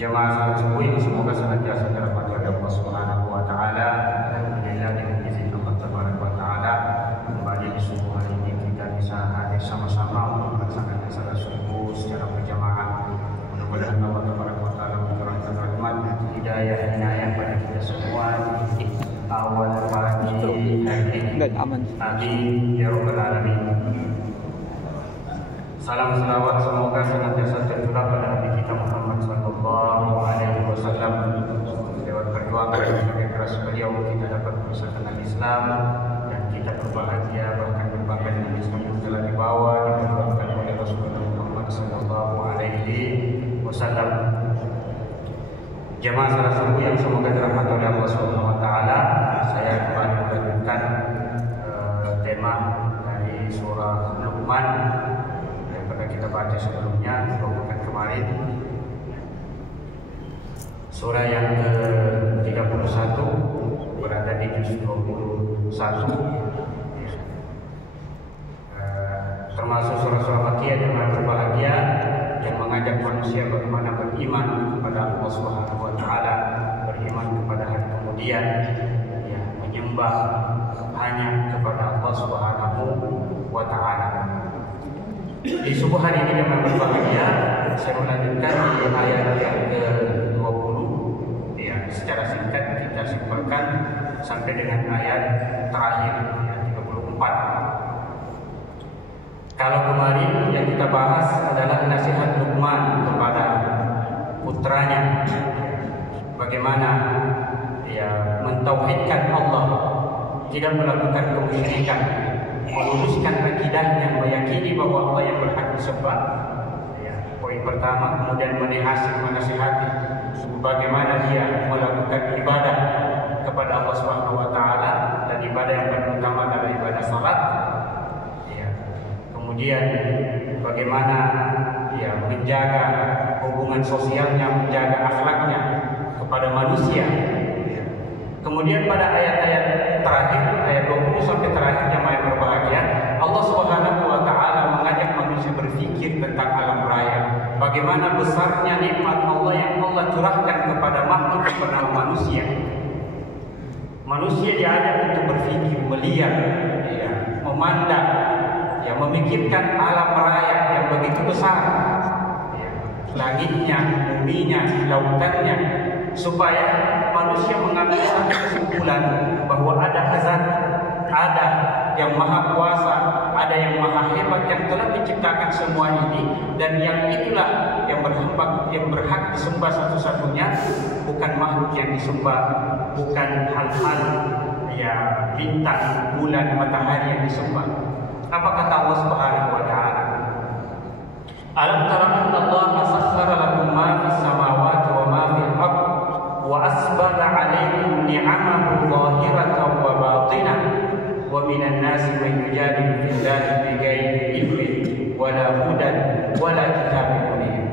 Jemaah salat subuh ini semoga senantiasa dirahmati oleh Allah Subhanahu wa taala. Alhamdulillah dengan izin Allah Subhanahu wa taala kembali di subuh hari ini kita bisa hadir sama-sama untuk melaksanakan salat subuh secara berjamaah. Mudah-mudahan Allah Subhanahu wa taala memberikan rahmat dan hidayah inayah pada kita semua di awal pagi hari ini. Amin ya rabbal alamin. Salam selawat semoga senantiasa tercurah pada Nabi kita Muhammad sallallahu alaihi wasallam. Lewat perjuangan dan keras beliau kita dapat membesarkan Islam dan kita berbahagia bahkan berbangga dengan Islam yang telah dibawa diperjuangkan oleh Rasulullah Muhammad sallallahu alaihi wasallam. Jemaah salat subuh yang semoga dirahmati oleh Allah Subhanahu wa taala, saya kembali melanjutkan tema dari surah Luqman kita baca sebelumnya bukan kemarin, surah yang ke-31 berada di juz 21, termasuk surah-surah Makkiyah yang berbahagia yang mengajak manusia bagaimana beriman kepada Allah Subhanahu wa taala, beriman kepada hari kemudian, ya, menyembah hanya kepada Allah Subhanahu wa taala. Di subuh hari ini dengan berbahagia saya melanjutkan di ayat yang ke-20. Ya, secara singkat kita simpulkan sampai dengan ayat terakhir yang 34. Kalau kemarin yang kita bahas adalah nasihat Luqman kepada putranya, bagaimana ya mentauhidkan Allah, tidak melakukan kemusyrikan, meluruskan akidahnya, meyakini bahwa Allah yang berhak disembah. Ya, poin pertama. Kemudian menasihati bagaimana dia melakukan ibadah kepada Allah Subhanahu wa taala, dan ibadah yang paling utama adalah ibadah salat. Ya. Kemudian bagaimana ya menjaga hubungan sosialnya, menjaga akhlaknya kepada manusia. Ya. Kemudian pada ayat-ayat terakhir, ayat 20 sampai terakhir yang paling berbahagia, Allah Subhanahu wa taala mengajak manusia berpikir tentang alam raya. Bagaimana besarnya nikmat Allah yang Allah curahkan kepada makhluk bernama manusia. Manusia diajak untuk berpikir, melihat, ya, memandang, ya, memikirkan alam raya yang begitu besar, ya, langitnya, buminya, lautannya, supaya manusia mengambil satu kesimpulan bahwa ada azat, ada yang maha kuasa, ada yang maha hebat yang telah menciptakan semua ini, dan yang itulah yang berhak disembah satu-satunya, bukan makhluk yang disembah, bukan hal-hal ya bintang, bulan, matahari yang disembah. Apa kata Allah Subhanahu wa taala? Alam tara anna Allah sakhkhara lakum ma fis samawati wa ma fil ardh wa asbagha 'alaykum ni'amahu zahiratan wa batinah wa minan nasi man yujadilu fillahi bighairi ilmin wala hudan wala kitabin munir.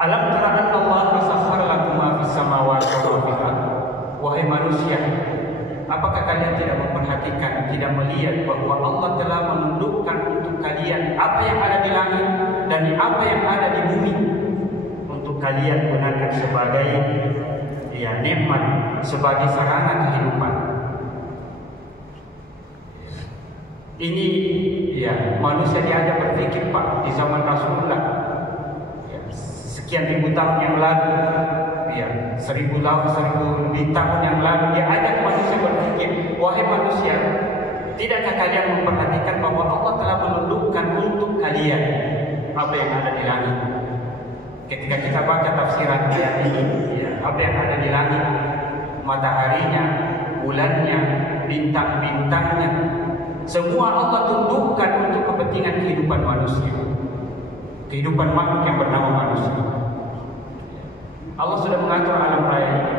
Alam tara anna Allah sakhkhara lakum ma fis samawati wa ma fil ardh. Wahai manusia, apakah kalian tidak memperhatikan, tidak melihat bahwa Allah telah menundukkan untuk kalian apa yang ada di langit dan apa yang ada di bumi untuk kalian gunakan sebagai ya nikmat, sebagai sarana kehidupan. Ini ya manusia diajak berpikir, Pak, di zaman Rasulullah ya, sekian ribu tahun yang lalu, ya 1000 lebih tahun yang lalu, dia ajak manusia berpikir, wahai manusia, tidakkah kalian memperhatikan bahwa Allah telah menundukkan untuk kalian apa yang ada di langit? Ketika kita baca tafsiran ayat ini, ya, apa yang ada di langit, mataharinya, bulannya, bintang-bintangnya, semua Allah tundukkan untuk kepentingan kehidupan manusia, kehidupan makhluk yang bernama manusia. Allah sudah mengatur alam raya ini,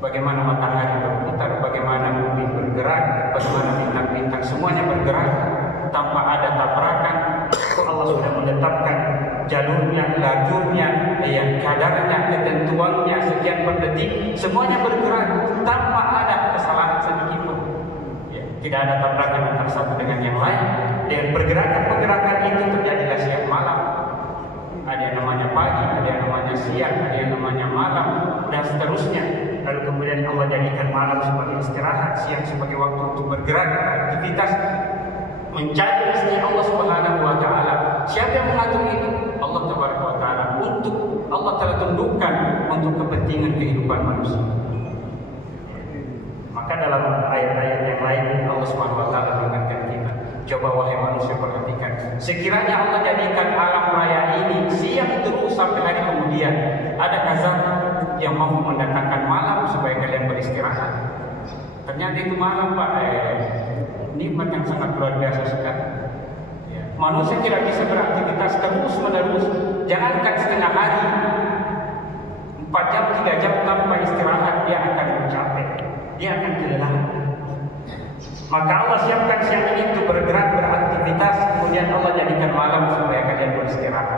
bagaimana matahari berputar, bagaimana bumi bergerak, bagaimana bintang-bintang semuanya bergerak tanpa ada tabrakan. Allah sudah menetapkan jalurnya, lajurnya, ya, kadarnya, ketentuannya, sekian per detik, semuanya bergerak tanpa ada kesalahan sedikit pun. Ya, tidak ada tabrakan antara satu dengan yang lain. Dengan pergerakan-pergerakan itu terjadilah siang malam. ada yang namanya pagi, ada yang namanya siang, ada yang namanya malam, dan seterusnya. Lalu kemudian Allah jadikan malam sebagai istirahat, siang sebagai waktu untuk bergerak, aktivitas, mencari rezeki Allah Subhanahu wa taala. Siapa yang mengatur itu? Allah Tabaraka wa taala. Untuk Allah telah tundukkan untuk kepentingan kehidupan manusia. Maka dalam ayat-ayat yang lain Allah Subhanahu wa taala mengingatkan kita, coba wahai manusia perhatikan, sekiranya Allah jadikan alam raya ini siang terus sampai hari kemudian, adakah zat yang mau mendatangkan malam supaya kalian beristirahat? Ternyata itu malam, Pak, nikmat yang sangat luar biasa sekali. Manusia tidak bisa beraktivitas terus menerus. Jangankan setengah hari, 4 jam, 3 jam tanpa istirahat, dia akan capek, dia akan kelelahan. Maka Allah siapkan siang ini untuk bergerak, beraktivitas, kemudian Allah jadikan malam supaya kalian beristirahat.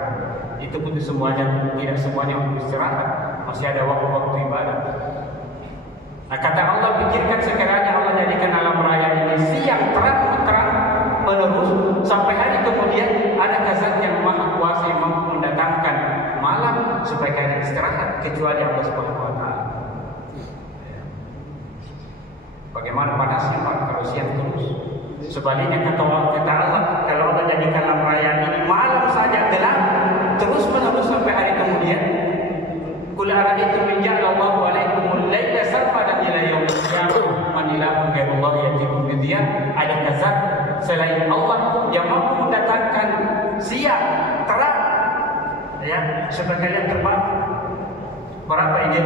Itu pun semuanya, tidak semuanya untuk istirahat, masih ada waktu-waktu ibadah. Nah, kata Allah, pikirkan sekiranya Allah jadikan alam raya ini siang terang menerus sampai hari kemudian, ada zat yang maha kuasa yang mampu mendatangkan malam supaya kalian istirahat, kecuali Allah Subhanahu wa taala. Bagaimana panasnya Pak kalau siang terus? Sebaliknya kata Allah, kalau Allah jadikan alam raya ini malam saja gelap terus menerus sampai hari kemudian, qul ara'aytum in ja'ala Allahu 'alaikumul laila sarmadan ila yaumil qiyamah man ilahun ghairullah yatikum bidiya. Adakah zat selain Allah yang mampu mendatangkan siang terang, ya, supaya kalian terbang? Berapa ide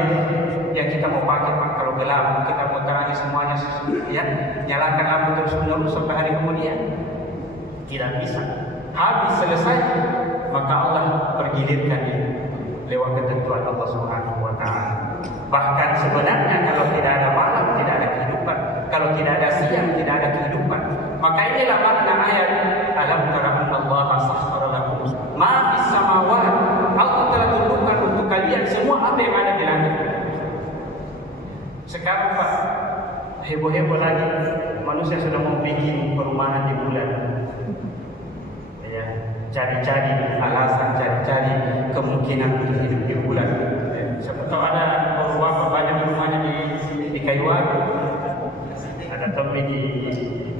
yang kita mau pakai Pak kalau gelap, kita mau terangi semuanya, ya, nyalakan lampu terus menerus sampai hari kemudian? Tidak bisa. Habis selesai, maka Allah pergilirkan ini lewat ketentuan Allah Subhanahu wa taala. Bahkan sebenarnya kalau tidak ada malam, tidak ada kehidupan. Kalau tidak ada siang, tidak ada kehidupan. Maka inilah makna ayat alam tara annallaha sakhkhara lakum ma fis samawati. Allah telah tundukkan untuk kalian semua apa yang ada di langit. Sekarang Pak, heboh-heboh lagi, manusia sudah membuat perumahan di bulan. Ya, cari-cari alasan, cari-cari kemungkinan untuk hidup di bulan. Siapa tahu ada beberapa banyak rumahnya di kayu agar. Ada topi di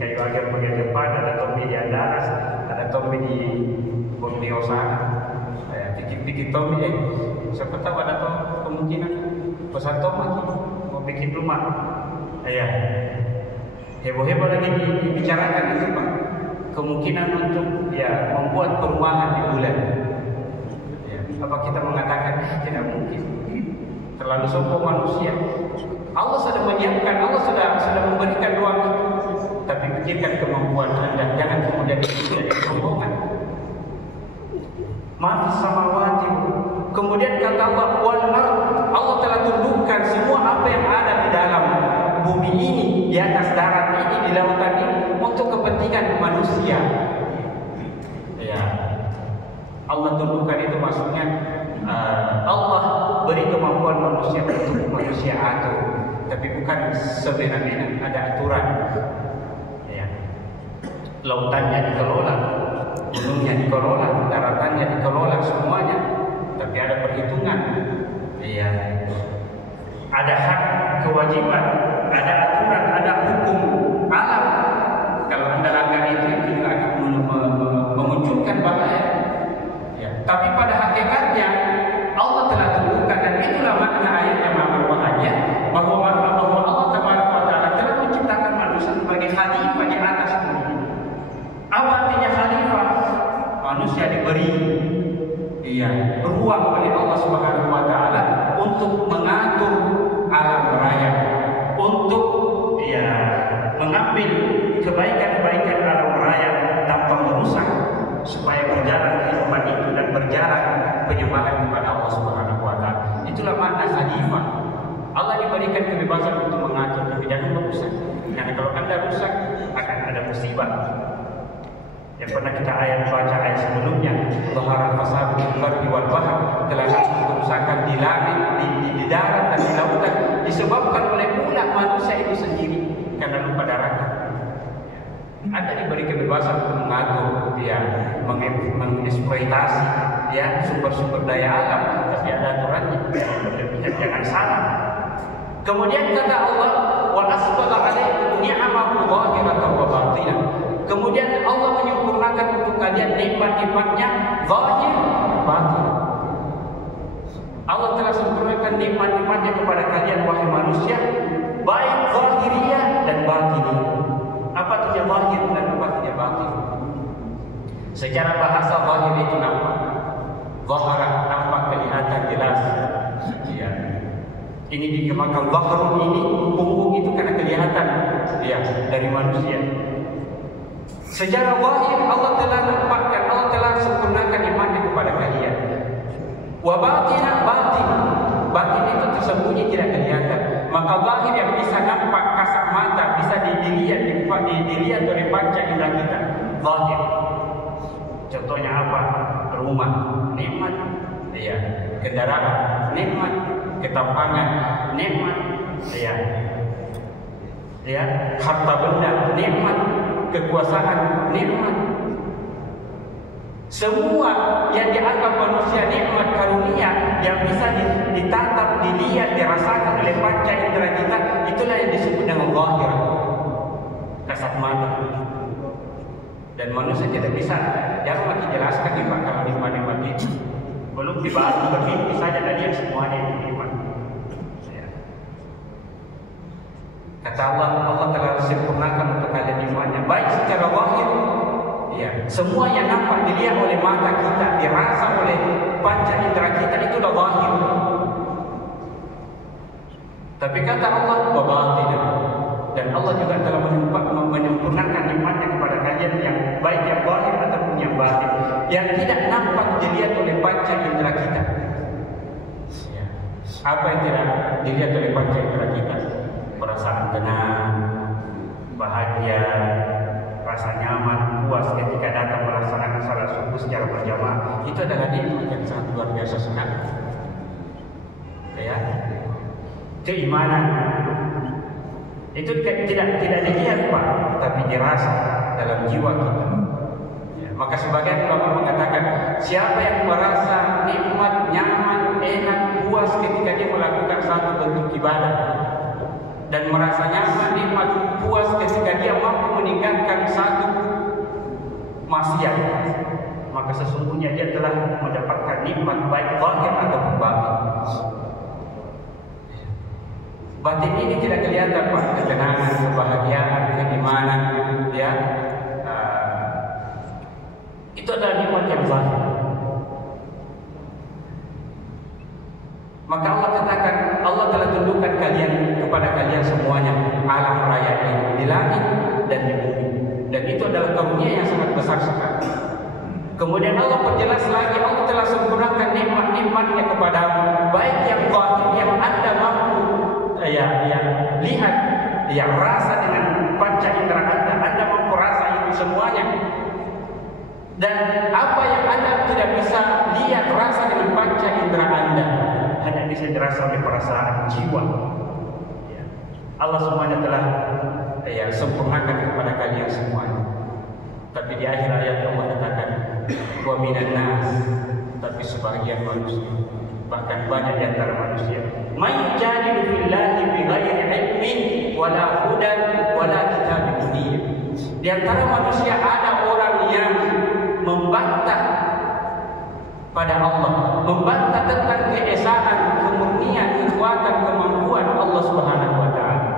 kayu agar bagian depan, ada topi di Andalas, ada topi di Borneo sana. Bikin topi, siapa tahu ada kemungkinan pesan topi mau bikin rumah. Ya, heboh-heboh lagi dibicarakan itu Pak. Kemungkinan untuk ya membuat perumahan di bulan. Ya, apa kita mengatakan tidak mungkin? Terlalu sombong manusia. Allah sudah menyiapkan, Allah sudah memberikan ruang itu. Tapi pikirkan kemampuan Anda, jangan kemudian itu jadi kesombongan. Mafis samawati. Kemudian kata Allah, wal ard. Allah telah tundukkan semua apa yang ada di dalam bumi ini, di atas darat ini, di lautan ini untuk kepentingan manusia. Ya. Allah tundukkan itu maksudnya Allah beri kemampuan manusia untuk manusia atur, tapi bukan semena-mena, ada aturan. Ya. Lautannya dikelola, gunungnya dikelola, daratannya dikelola, semuanya, tapi ada perhitungan. Ya. Ada hak, kewajiban, ada aturan, ada hukum alam. Kalau Anda langgar itu juga akan memunculkan bahaya. Ya. Tapi pada hakikatnya Allah telah tentukan, dan itulah makna ayat yang berbahagia, bahwa Allah Taala telah menciptakan manusia sebagai khalifah di atas bumi. Apa artinya khalifah? Manusia diberi ruang oleh Allah Subhanahu wa taala untuk mengatur alam raya, untuk mengambil kebaikan-kebaikan alam raya tanpa merusak, supaya berjalan kehidupan itu dan berjalan penyembahan kepada Allah Subhanahu wa taala. Itulah makna khalifah. Allah diberikan kebebasan untuk mengatur, tapi jangan merusak. Karena kalau Anda rusak akan ada musibah. Yang pernah kita baca ayat sebelumnya, Dhahara fasad fil barri wal bahr, telah kerusakan di langit, di darat dan di lautan disebabkan oleh ulah manusia itu sendiri karena lupa daratan. Anda diberi kebebasan untuk mengatur, mengeksploitasi ya sumber-sumber daya alam, tapi ada aturannya. Jangan salah. Kemudian kata Allah, wa asbagha 'alaikum ni'amahu dhahiratan wa batinah. Kemudian Allah menyempurnakan untuk kalian nikmat-nikmatnya zahir batin. Allah telah sempurnakan nikmat-nikmatnya kepada kalian wahai manusia, baik zahiriyah dan batiniyah. Apa artinya zahir dan apa artinya batin? Secara bahasa zahir itu nampak. Zahara nampak, kelihatan jelas. Ya. Ini dikemakan zahrun ini, punggung itu karena kelihatan ya dari manusia. Secara zahir Allah telah nampakkan, Allah telah sempurnakan imannya kepada kalian. Wa batinah, batin itu tersembunyi tidak kelihatan. Maka zahir yang bisa nampak kasat mata, bisa dilihat oleh panca indera kita, zahir. Contohnya apa? Rumah, nikmat. Ya, kendaraan, nikmat. Ketampangan, nikmat. Ya, harta benda, nikmat. Kekuasaan, nikmat. Semua yang dianggap manusia nikmat karunia yang bisa ditatap, dilihat, dirasakan oleh panca indera kita, itulah yang disebut dengan zahir, kasat mata. Dan manusia tidak bisa, jangan lagi jelaskan nih Pak kalau nikmat-nikmat itu belum dibahas, bermimpi saja tadi yang semuanya itu nikmat. Kata Allah, Allah telah sempurnakan untuk kalian imannya, baik secara zahir. Ya, semua yang nampak dilihat oleh mata kita, dirasa oleh panca indera kita, itulah zahir. Tapi kata Allah, wa batinah. Dan Allah juga telah menyempurnakan nikmatnya kepada kalian yang baik yang zahir ataupun yang batin, yang tidak nampak dilihat oleh panca indera kita. Ya. Apa yang tidak dilihat oleh panca indera kita? Perasaan tenang, bahagia, rasa nyaman, puas ketika datang melaksanakan salat subuh secara berjamaah. Itu adalah nikmat yang sangat luar biasa sekali. Ya, keimanan itu tidak dilihat Pak, tapi dirasa dalam jiwa kita. Ya, maka sebagian ulama mengatakan, siapa yang merasa nikmat, nyaman, enak, puas ketika dia melakukan satu bentuk ibadah, dan merasa nyaman, nikmat, puas ketika dia mampu meninggalkan satu maksiat, maka sesungguhnya dia telah mendapatkan nikmat baik zahir ataupun batin. Batin ini tidak kelihatan Pak, ketenangan, kebahagiaan, keimanan, ya. Itu adalah nikmat yang zahir. Maka Allah katakan, Allah telah tundukkan kalian kepada kalian semuanya alam raya ini, di langit dan di bumi. Dan itu adalah karunia yang sangat besar sekali. Kemudian Allah perjelas lagi, Allah telah sempurnakan nikmat-nikmatnya kepadamu, baik yang zahir yang Anda mampu lihat, yang rasa dengan panca indera Anda mampu rasa itu semuanya. Dan apa yang Anda tidak bisa lihat, rasa dengan panca indera Anda, hanya bisa dirasa oleh perasaan jiwa. Ya. Allah semuanya telah sempurnakan kepada kalian semuanya. Tapi di akhir ayat Allah katakan, wa minan nas, tapi sebagian manusia, bahkan banyak di antara manusia, may yujadilu fillahi bighairi ilmin wala hudan wala kitabin munir. Di antara manusia ada orang yang membantah pada Allah, membantah tentang keesaan, kemurnian, kekuatan, kemampuan Allah Subhanahu wa taala.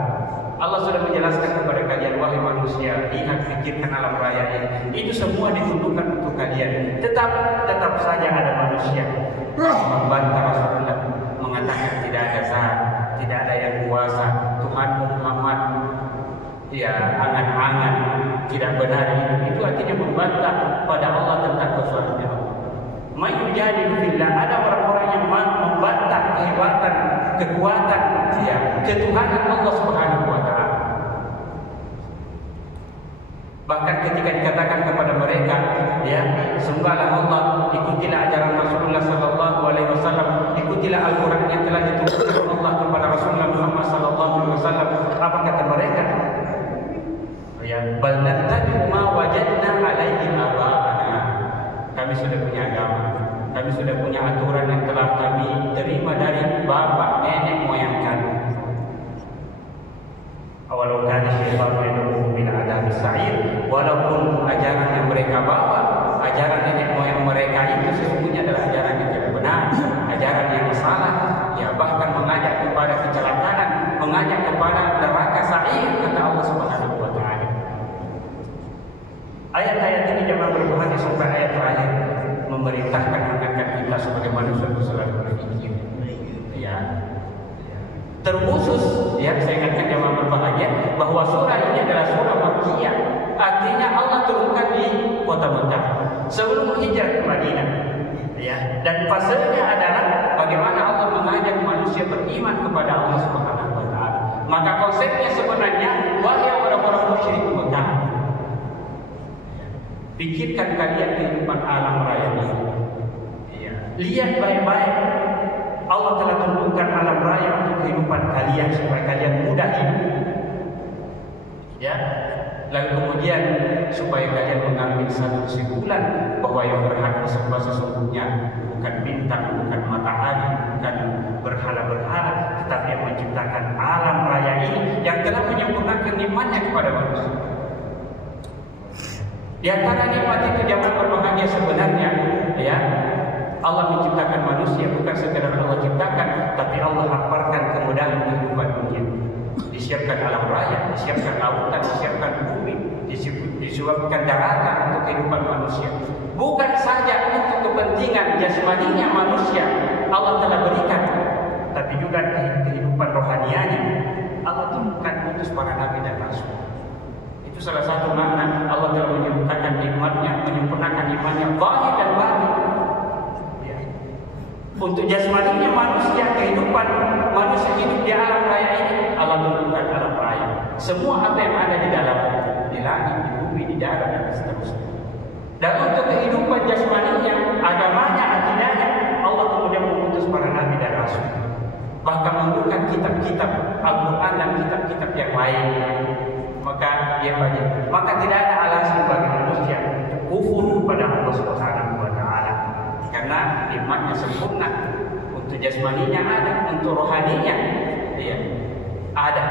Allah sudah menjelaskan kepada kalian, wahai manusia, lihat, fikirkan alam raya ini. Itu semua ditundukkan untuk kalian. Tetap saja ada manusia membantah Rasulullah, mengatakan tidak ada zat, tidak ada yang kuasa, Tuhan Muhammad angan-angan, tidak benar itu artinya membantah pada Allah tentang kesusahannya. May yujadilu fillah, ada orang-orang yang membantah kehebatan, kekuatan, ketuhanan Allah Subhanahu wa taala. Bahkan ketika dikatakan kepada mereka, sembahlah Allah, ikutilah ajaran Rasulullah sallallahu alaihi wasallam, ikutilah Al-Qur'an yang telah diturunkan Allah kepada Rasulullah Muhammad sallallahu alaihi wasallam. Apa kata mereka? Bal nattabi'u ma wajadna alaihi aba'ana. Kami sudah punya agama, kami sudah punya aturan yang telah kami terima dari bapak nenek moyang kami. Walau kana syaitanu yad'uhum ila adzabis sa'ir, walaupun ajaran yang mereka bawa, ajaran nenek moyang mereka itu sesungguhnya adalah ajaran yang tidak benar, ajaran yang salah, ya bahkan mengajak kepada kecelakaan, mengajak kepada neraka sa'ir, kata Allah Subhanahu wa taala. Ayat-ayat ini jemaah berbahagia sampai ayat terakhir memerintahkan akan kita sebagai manusia selalu berpikir. Ya. Terkhusus, ya saya ingatkan jemaah berbahagia bahwa surah ini adalah surah Makkiyah. Artinya Allah turunkan di kota Mekah sebelum hijrah ke Madinah. Ya. Dan fasenya adalah bagaimana Allah mengajak manusia beriman kepada Allah Subhanahu wa taala. Maka konsepnya sebenarnya wahai orang-orang musyrik Mekah, pikirkan kalian kehidupan alam raya ini. Ya. Lihat baik-baik, Allah telah tentukan alam raya untuk kehidupan kalian supaya kalian mudah hidup. Ya. Lalu kemudian supaya kalian mengambil satu kesimpulan bahwa yang berhak disembah sesungguhnya bukan bintang, bukan matahari, bukan berhala-berhala, tetapi yang menciptakan alam raya ini yang telah menyempurnakan nikmatnya kepada manusia. Di antara nikmat itu jangan berbahagia sebenarnya, ya. Allah menciptakan manusia bukan sekedar Allah ciptakan, tapi Allah hamparkan kemudahan kehidupan dunia. Disiapkan alam raya, disiapkan lautan, disiapkan bumi, disiapkan daratan untuk kehidupan manusia. Bukan saja untuk kepentingan jasmaninya manusia Allah telah berikan, tapi juga kehidupan rohanianya. Allah turunkan utus para nabi dan rasul. Itu salah satu makna Allah telah menyempurnakan nikmatnya, menyempurnakan nikmatnya zahir dan batin. Ya. Untuk jasmaninya manusia, kehidupan manusia hidup di alam raya ini, Allah turunkan alam raya. Semua apa yang ada di dalam, di langit, di bumi, di darat dan seterusnya. Dan untuk kehidupan jasmaninya, agamanya, akidahnya, Allah kemudian mengutus para nabi dan rasul. Bahkan menurunkan kitab-kitab Al-Quran dan kitab-kitab yang lain. Maka tidak ada alasan bagi manusia kufur kepada Allah Subhanahu wa taala. Karena nikmatnya sempurna. Untuk jasmaninya ada, untuk rohaninya ada.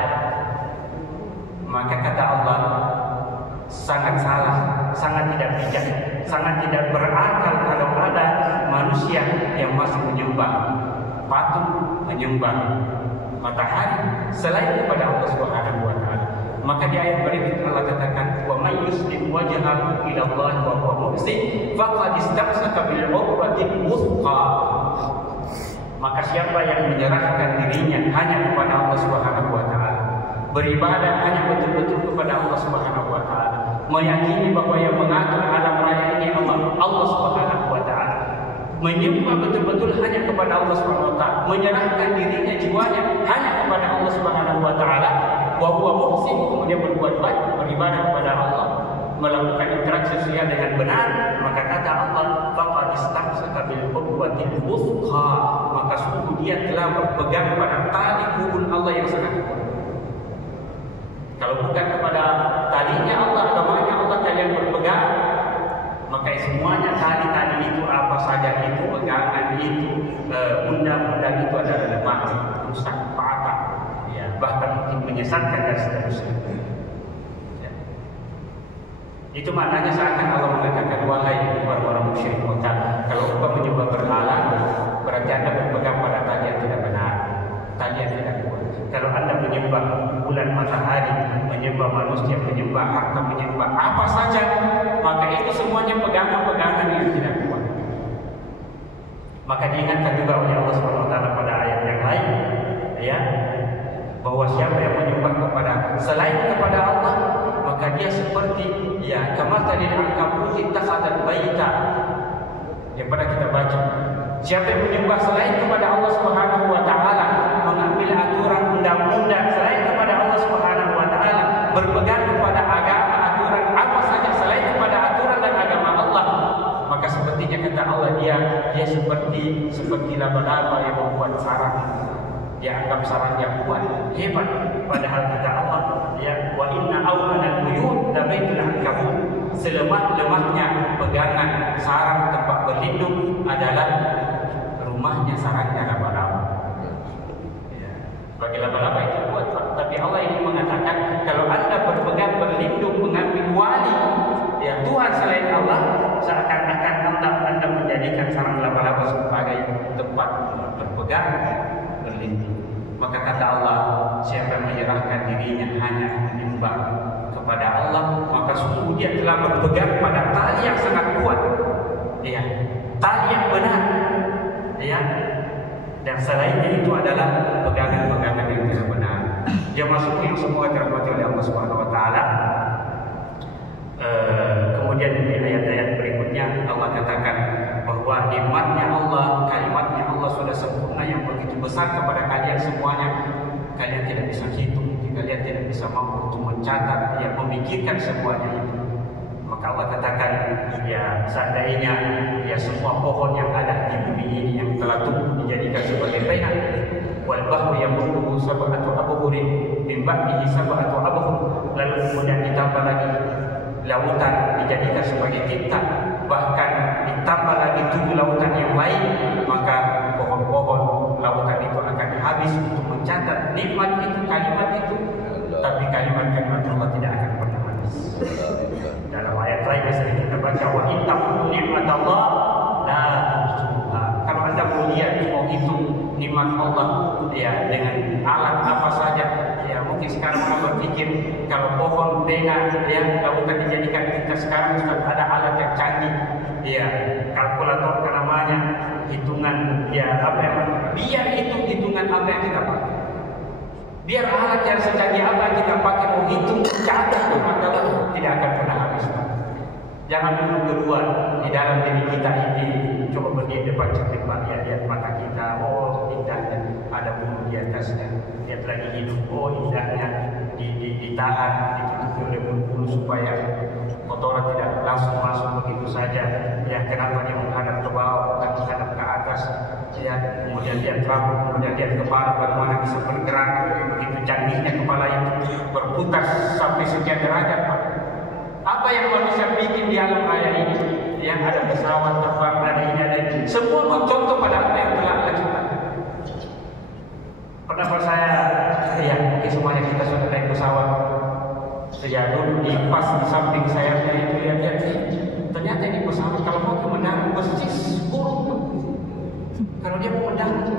Maka kata Allah sangat salah, sangat tidak bijak, sangat tidak berakal kalau ada manusia yang masih menyembah patung, menyembah matahari selain kepada Allah Subhanahu wa taala. Maka di ayat berikut Allah katakan, "Wa may yuslim wajhahu ila Allah wa huwa muhsin, faqad istamsaka bil 'urwatil wuthqa." Maka siapa yang menyerahkan dirinya hanya kepada Allah Subhanahu wa taala, beribadah hanya betul-betul kepada Allah Subhanahu wa taala, meyakini bahwa yang mengatur alam raya ini Allah Subhanahu wa taala, menyembah betul-betul hanya kepada Allah Subhanahu wa taala, menyerahkan dirinya, jiwanya hanya kepada Allah Subhanahu wa taala, wa huwa muhsin, kemudian berbuat baik, beribadah kepada Allah, melakukan interaksi sosial dengan benar, maka kata Allah, faqad istamsaka bil 'urwatil wuthqa, maka sungguh dia telah berpegang pada tali hubung Allah yang sangat kuat. Kalau bukan kepada talinya Allah, agamanya Allah kalian berpegang, maka semuanya tali-tali itu apa saja itu, pegangan itu, undang-undang itu adalah lemah, rusak, patah, ya, bahkan mungkin menyesatkan dan seterusnya. Ya. Itu maknanya seakan Allah mengatakan, wahai orang-orang musyrik Mekah, kalau engkau menyembah berhala, berarti Anda berpegang pada tali yang tidak benar, tali yang tidak kuat. Kalau Anda menyembah bulan, matahari, menyembah manusia, menyembah harta, menyembah apa saja, maka itu semuanya pegangan-pegangan yang tidak kuat. Maka diingatkan juga oleh Allah SWT pada ayat yang lain, ya, bahwa siapa yang menyembah kepada selain kepada Allah, maka dia seperti kamathalil ankabuti takhadat baita, yang pernah kita baca. Siapa yang menyembah selain kepada Allah Subhanahu wa taala, mengambil aturan undang-undang selain kepada Allah Subhanahu wa taala, berpegang kepada agama, aturan apa saja selain kepada aturan dan agama Allah, maka sepertinya kata Allah dia seperti laba-laba yang membuat sarang. Dia anggap sarangnya kuat, hebat, padahal kata Allah, ya, wa inna awhanal buyut labaitul ankabut. Selemah-lemahnya pegangan sarang tempat berlindung adalah rumahnya sarangnya laba-laba. Ya. Bagi laba-laba itu kuat, tapi Allah ini mengatakan kalau Anda berpegang berlindung mengambil wali, ya Tuhan selain Allah, seakan-akan Anda menjadikan sarang laba-laba sebagai tempat berpegang berlindung. Maka kata Allah, siapa yang menyerahkan dirinya hanya menyembah kepada Allah, maka sungguh dia telah berpegang pada tali yang sangat kuat, ya, tali yang benar, ya. Dan selainnya itu adalah pegangan-pegangan yang tidak benar. Dia masuk yang semua dirahmati oleh Allah Subhanahu Wa Taala. Kemudian di ayat-ayat berikutnya Allah katakan bahwa nikmatnya Allah, kalimatnya Allah sudah sempurna yang begitu besar kepada kalian semuanya. Kalian tidak bisa hitung, kalian tidak bisa mampu untuk mencatat, ya, memikirkan semuanya itu. Maka Allah katakan, ya seandainya ya semua pohon yang ada di bumi ini yang telah tumbuh dijadikan sebagai bainan, wal bahru yamudduhu sab'atu abhurin min ba'dihi sab'atu abhur, lalu kemudian ditambah lagi lautan dijadikan sebagai tinta, bahkan ditambah lagi 7 lautan yang lain, maka pohon-pohon lautan itu akan habis untuk mencatat nikmat itu, kalimat itu. Tapi kalimat-kalimat Allah tidak akan pernah habis. Dalam ayat lain sering kita baca, wa ittaqu nikmat Allah la tuhsuha. Kalau Anda mau lihat, mau hitung nikmat Allah, ya dengan alat apa saja, ya mungkin sekarang orang berpikir kalau pohon bena, ya lautan dijadikan tinta, sekarang sudah ada alat yang canggih, ya kalkulator namanya, hitungan, ya apa yang, biar itu hitungan apa yang kita pakai, biar alat yang secanggih apa yang kita pakai mau hitung catat nikmat Allah, tidak akan pernah habis. Jangan dulu keluar di dalam diri kita ini, coba berdiri depan cermin, lihat mata kita, oh indahnya ada bulu di atasnya, lihat lagi hidung, oh indahnya ditahan, ditutupi oleh bulu-bulu supaya kotoran tidak langsung masuk begitu saja. Ya kenapa dia menghadap ke bawah, bukan menghadap ke atas, ya kemudian dia terapung, kemudian dia kepala bagaimana bisa bergerak, begitu canggihnya kepala itu berputar sampai sekian derajat, Pak. Apa yang manusia bikin di alam raya ini? Yang ada pesawat terbang, ada ini, ada ini. Semua mencontoh pada apa yang telah Allah ciptakan. Pernah saya, ya mungkin semuanya kita sudah naik pesawat. Ya dulu di pas di samping sayapnya itu, lihat, ternyata ini pesawat kalau mau mendarat persis burung. Kalau dia mau mendarat,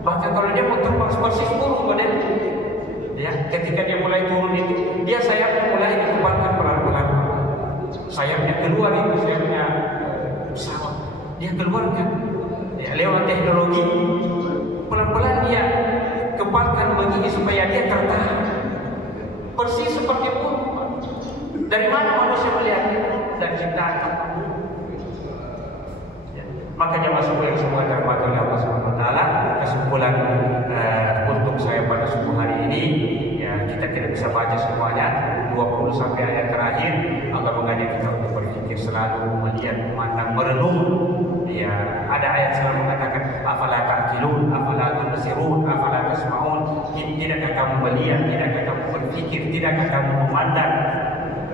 bahkan kalau dia mau terbang persis burung model. Ya, ketika dia mulai turun itu, dia sayapnya mulai dikembangkan pelan-pelan. Sayapnya keluar itu, sayapnya pesawat, dia keluarkan. Ya, lewat teknologi, pelan-pelan dia kembangkan begini supaya dia tertahan. Persis seperti burung. Dari mana manusia melihatnya? Dari ciptaan. Ya. Makanya masuk yang semua terhormat oleh Allah Subhanahu Wa Taala. Kesimpulan untuk saya pada subuh hari ini, ya kita tidak bisa baca semuanya 20 sampai ayat terakhir. Allah mengajak kita untuk berpikir selalu, melihat, memandang, merenung. Ya, ada ayat selalu mengatakan afala ta'qilun, afala tubsirun, afala tasma'un. Tidakkah kamu melihat, tidakkah kamu berpikir, tidakkah kamu memandang?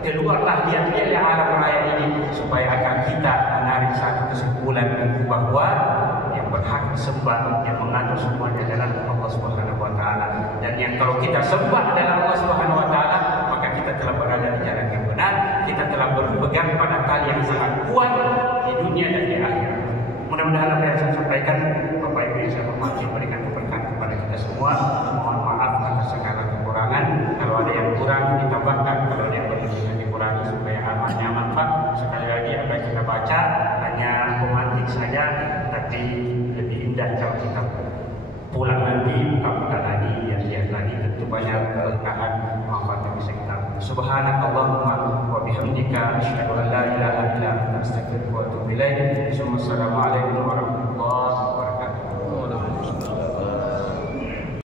Keluarlah, lihat alam raya ini supaya akan kita menarik satu kesimpulan bahwa yang berhak disembah, yang mengatur semuanya adalah Allah Subhanahu Wa Taala. Dan yang kalau kita sembah adalah Allah Subhanahu Wa Taala, maka kita telah berada di jalan yang benar. Kita telah berpegang pada tali yang sangat kuat di dunia dan di akhirat. Mudah-mudahan apa yang saya sampaikan, Bapak Ibu yang saya hormati, berikan keberkahan kepada kita semua. Mohon maaf atas segala kekurangan. Kalau ada yang kurang ditambahkan, kalau ada yang berlebihan dikurangi supaya aman nyaman, Pak. Sekali lagi apa yang kita baca hanya pemantik saja, tapi lebih indah kalau kita pulang nanti buka-buka lagi, lihat lagi, tentu banyak keberkahan manfaat yang bisa kita. Subhanakallahumma wa bihamdika asyhadu an la ilaha illa anta astaghfiruka wa atubu ilaik. Assalamualaikum warahmatullahi wabarakatuh.